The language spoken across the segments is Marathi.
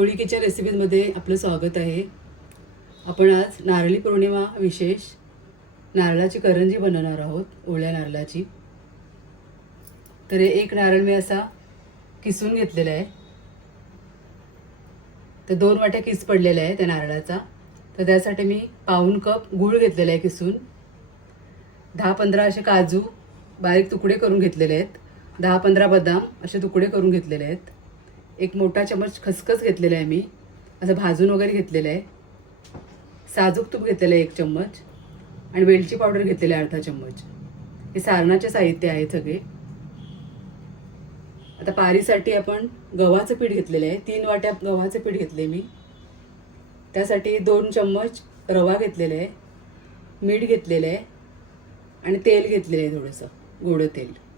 होळीकेच्या रेसिपीजमध्ये आपलं स्वागत आहे. आपण आज नारळी पौर्णिमा विशेष नारळाची करंजी बनवणार आहोत ओळ्या नारळाची. तर एक नारळ मी असा किसून घेतलेला आहे. तर दोन वाट्या किस पडलेल्या आहे त्या नारळाचा. तर त्यासाठी मी पाऊन कप गूळ घेतलेला आहे किसून. दहा पंधरा असे काजू बारीक तुकडे करून घेतलेले आहेत. दहा पंधरा बदाम असे तुकडे करून घेतलेले आहेत. एक मोठा चमच खसखस घेतलेला आहे मी. असं भाजून वगैरे घेतलेलं आहे. साजूक तूप घेतलेलं आहे एक चम्मच. आणि वेलची पावडर घेतलेली आहे अर्धा चम्मच. हे सारणाचे साहित्य आहे सगळे. आता पारीसाठी आपण गव्हाचं पीठ घेतलेलं आहे. तीन वाट्या गव्हाचं पीठ घेतले मी. त्यासाठी दोन चम्मच रवा घेतलेला आहे. मीठ घेतलेलं आहे. आणि तेल घेतलेलं आहे थोडंसं. गोडं तेल.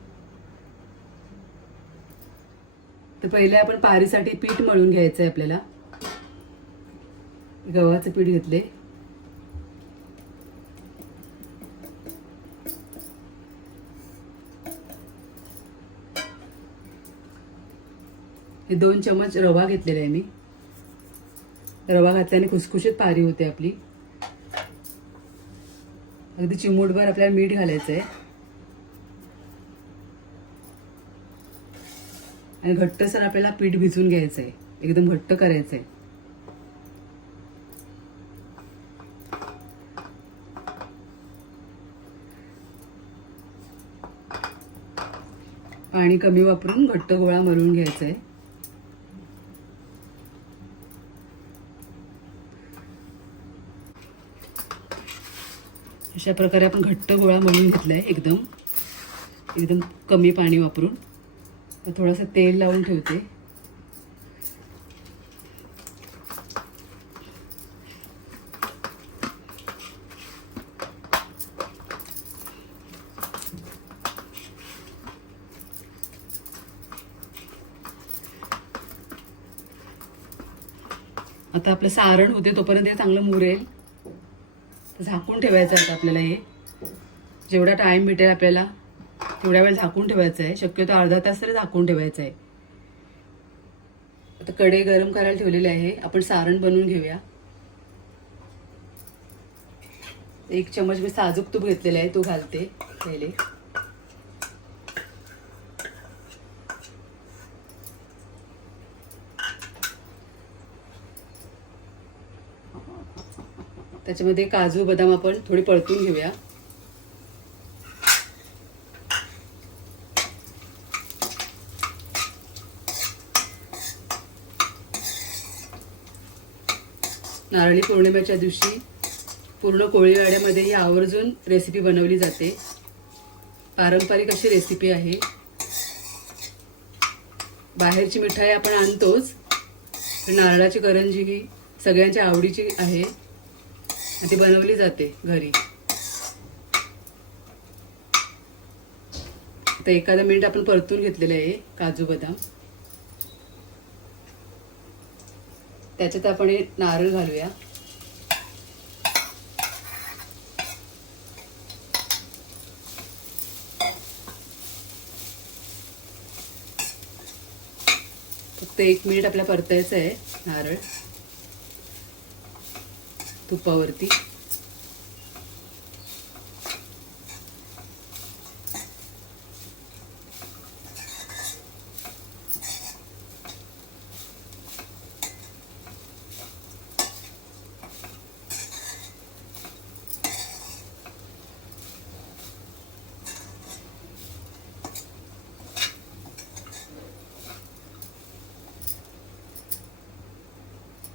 तर पहिले आपण पारीसाठी पीठ मळून घ्यायचं आहे आपल्याला. गव्हाचं पीठ घेतले. हे दोन चमच रवा घेतलेला आहे मी. रवा घातल्याने खुसखुशीत पारी होते आपली. अगदी चिमूटभर आपल्याला मीठ घालायचं आहे आणि घट्टसर आपल्याला पीठ भिजून घ्यायचं आहे एकदम घट्ट करायचं आहे पाणी कमी वापरून घट्ट गोळा मरून घ्यायचा आहे अशा प्रकारे आपण घट्ट गोळा मळून घेतला आहे एकदम. एकदम कमी पाणी वापरून. थोडंसं तेल लावून ठेवते. आता आपलं सारण होते तोपर्यंत हे चांगलं मुरेल. झाकून ठेवायचं आता आपल्याला हे. जेवढा टाईम भेटेल आपल्याला. थोड्या वेळ झाकून ठेवायचं आहे शक्यतो अर्धा तास तरी झाकून ठेवायचं आहे आता कडे गरम करायला ठेवलेले आहे. आपण सारण बनवून घेऊया. एक चमच मी साजूक तूप घेतलेला आहे. तो घालते पहिले. त्याच्यामध्ये काजू बदाम आपण थोडी परतून घेऊया. नारळी पौर्णिमेच्या दिवशी पूर्ण कोळीवाड्यामध्ये ही आवर्जून रेसिपी बनवली जाते. पारंपरिक अशी रेसिपी आहे. बाहेरची मिठाई आपण आणतोच. नारळाची करंजी ही सगळ्यांच्या आवडीची आहे. ती बनवली जाते घरी. तर एखादा मिनिट आपण परतून घेतलेलं आहे काजू बदाम. त्याच्यात आपण हे नारळ घालूया. फक्त एक मिनिट आपल्याला परतायचं आहे नारळ. तुपावरती.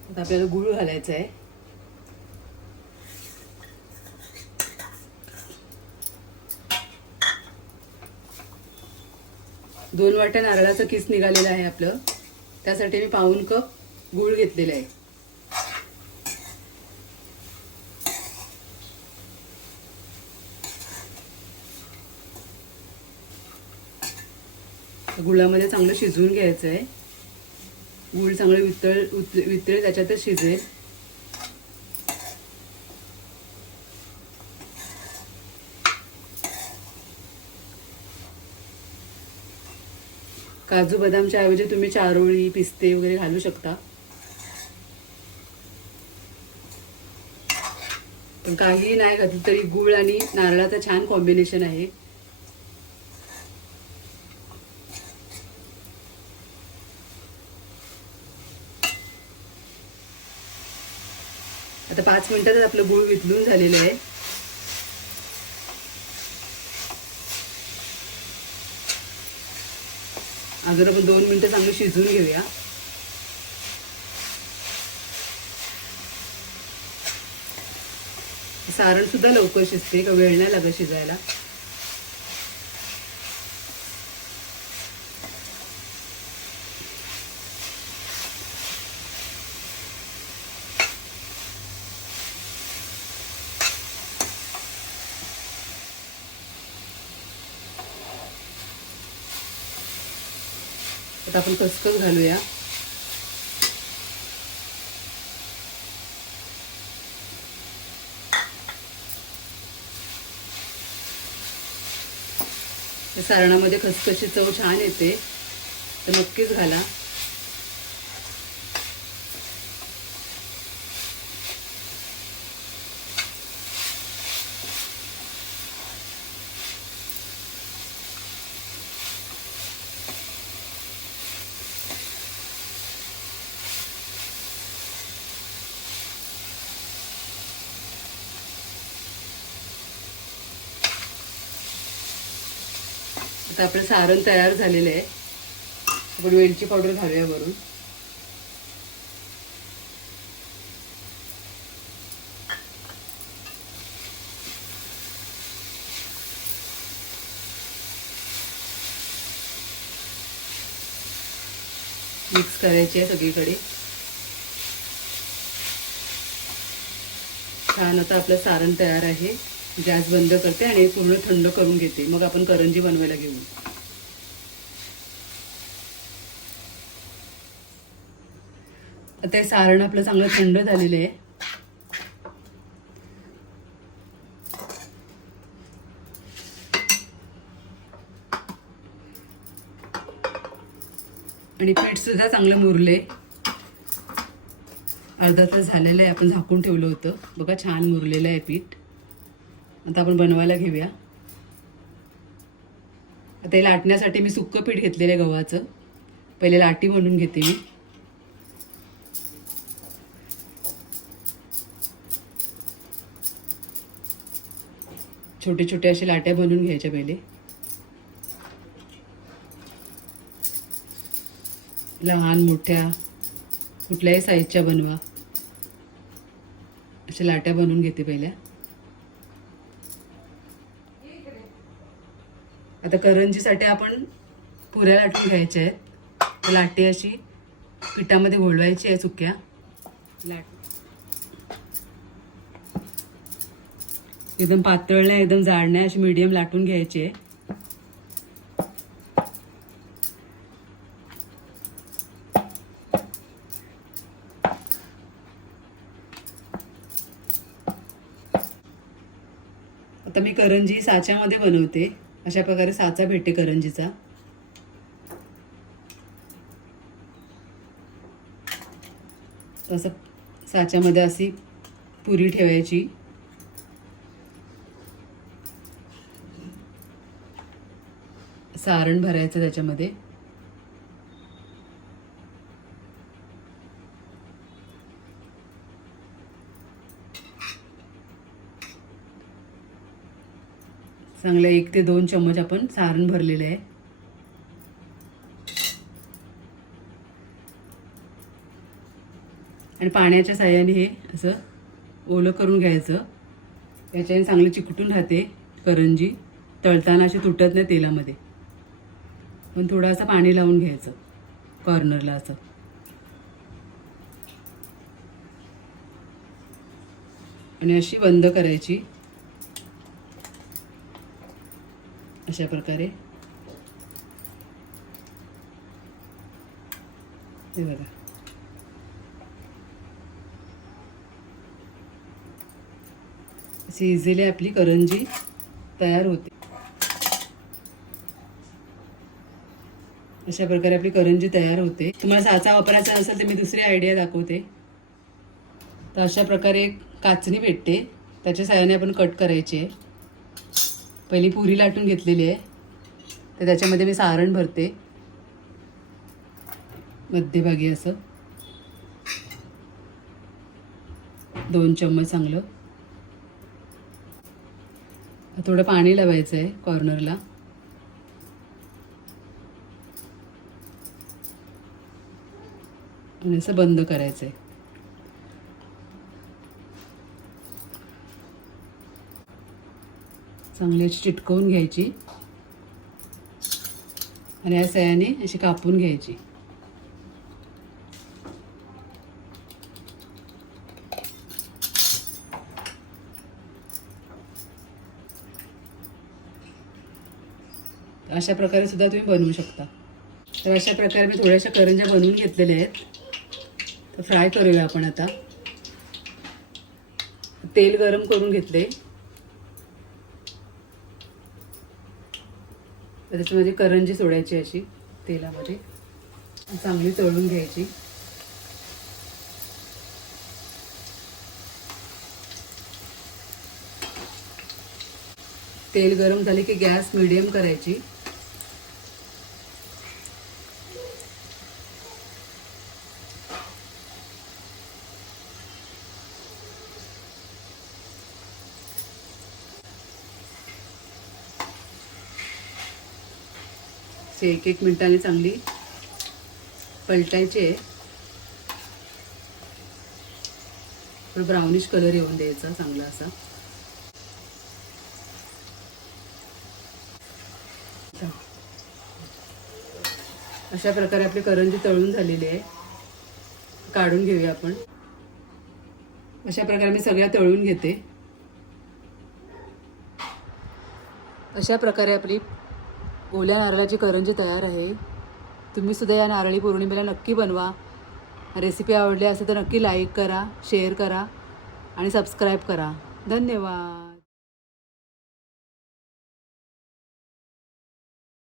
आता आपल्याला गुळ घालायचा आहे दोन वाट्या नारळाचं किस निघालेलं आहे आपलं. त्यासाठी मी पाऊन कप गूळ घेतलेला आहे. गुळामध्ये चांगलं शिजवून घ्यायचं आहे गूळ चांगले वितळ वितळे त्याच्यातच शिजेल. काजू बदामच्या ऐवजी तुम्ही चारोळी पिस्ते वगैरे घालू शकता. पण काही नाही घातलं तरी गुळ आणि नारळाचं छान कॉम्बिनेशन आहे. आता पाच मिनिटातच आपलं गुळ वितलून झालेलं आहे. अजून आपण दोन मिनिटं चांगलं शिजवून घेऊया. सारण सुद्धा लवकर शिजते का वेळ नाही लागत शिजायला. आता आपण खसखस घालूया. सारणामध्ये खसखशी चव छान येते. तर नक्कीच घाला. आता आपलं सारण तयार झालेलं आहे. आपण वेलची पावडर घालूया वरून. मिक्स करायची आहे सगळीकडे. छान आता आपलं सारण तयार आहे. गॅस बंद करते आणि पूर्ण थंड करून घेते. मग आपण करंजी बनवायला घेऊ. आता हे सारण आपलं चांगलं थंड झालेलं आहे. आणि पीठ सुद्धा चांगलं मुरले. अर्धा तास झालेलं आहे. आपण झाकून ठेवलं होतं. बघा छान मुरलेलं आहे पीठ. आता आपण बनवायला घेऊया. आता हे लाटण्यासाठी मी सुक्कं पीठ घेतलेलं आहे गव्हाचं. पहिले लाटी बनवून घेते मी. छोटे छोटे असे लाट्या बनवून घ्यायच्या पहिले. लहान मोठ्या कुठल्याही साईजच्या बनवा. अशा लाट्या बनवून घेते पहिल्या. आता करंजीसाठी आपण पुऱ्या लाटून घ्यायच्या आहेत. लाटी अशी पिठामध्ये घोळवायची आहे सुक्या. लाट. एकदम पातळ नाही एकदम जाड नाही अशी मीडियम लाटून घ्यायची आहे. आता मी करंजी साच्यामध्ये बनवते. अशा प्रकारे साचा भेटते करंजीचा. असं साच्यामध्ये अशी पुरी ठेवायची. सारण भरायचं त्याच्यामध्ये. चांगलं एक ते दोन चम्मच आपण सारण भरलेलं आहे. आणि पाण्याच्या साह्याने हे असं ओलं करून घ्यायचं. याच्याने चांगलं चिकटून राहते करंजी. तळताना अशी तुटत नाही तेलामध्ये. पण थोडंसं पाणी लावून घ्यायचं कॉर्नरला असं. आणि अशी बंद करायची. अशा प्रकारे. हे बघा. अशी इझिली आपली करंजी तयार होते. अशा प्रकारे आपली करंजी तयार होते. तुम्हाला साचा वापरायचा असेल तर मी दुसरी आयडिया दाखवते. तर अशा प्रकारे एक काचणी भेटते. त्याच्या साह्याने आपण कट करायची आहे. पहिली पुरी लाटून घेतलेली आहे. तर त्याच्यामध्ये मी सारण भरते. मध्यभागी असं. दोन चम्मच चांगलं. थोडं पाणी लावायचं आहे कॉर्नरला. आणि असं बंद करायचं आहे चांगली अशी चिटकवून घ्यायची. आणि या सयाने अशी कापून घ्यायची. अशा प्रकारे सुद्धा तुम्ही बनवू शकता. तर अशा प्रकारे मी थोड्याशा करंज्या बनवून घेतलेल्या आहेत. तर फ्राय करूया आपण आता. तेल गरम करून घेतले. तर त्याच्यामध्ये करंजी सोडायची अशी तेलामध्ये. चांगली तळून घ्यायची. तेल गरम झाले की गॅस मिडियम करायची. असे एक एक मिनिटाने चांगली पलटायची. आहे ब्राउनिश कलर येऊन द्यायचा चांगला असा. अशा प्रकारे आपली करंजी तळून झालेली आहे. काढून घेऊया आपण. अशा प्रकारे मी सगळ्या तळून घेते. अशा प्रकारे आपली ओल्या नारळाची करंजी तयार आहे. तुम्ही सुद्धा या नारळी पौर्णिमेला नक्की बनवा. रेसिपी आवडली असेल तर नक्की लाईक करा शेअर करा आणि सबस्क्राईब करा. धन्यवाद.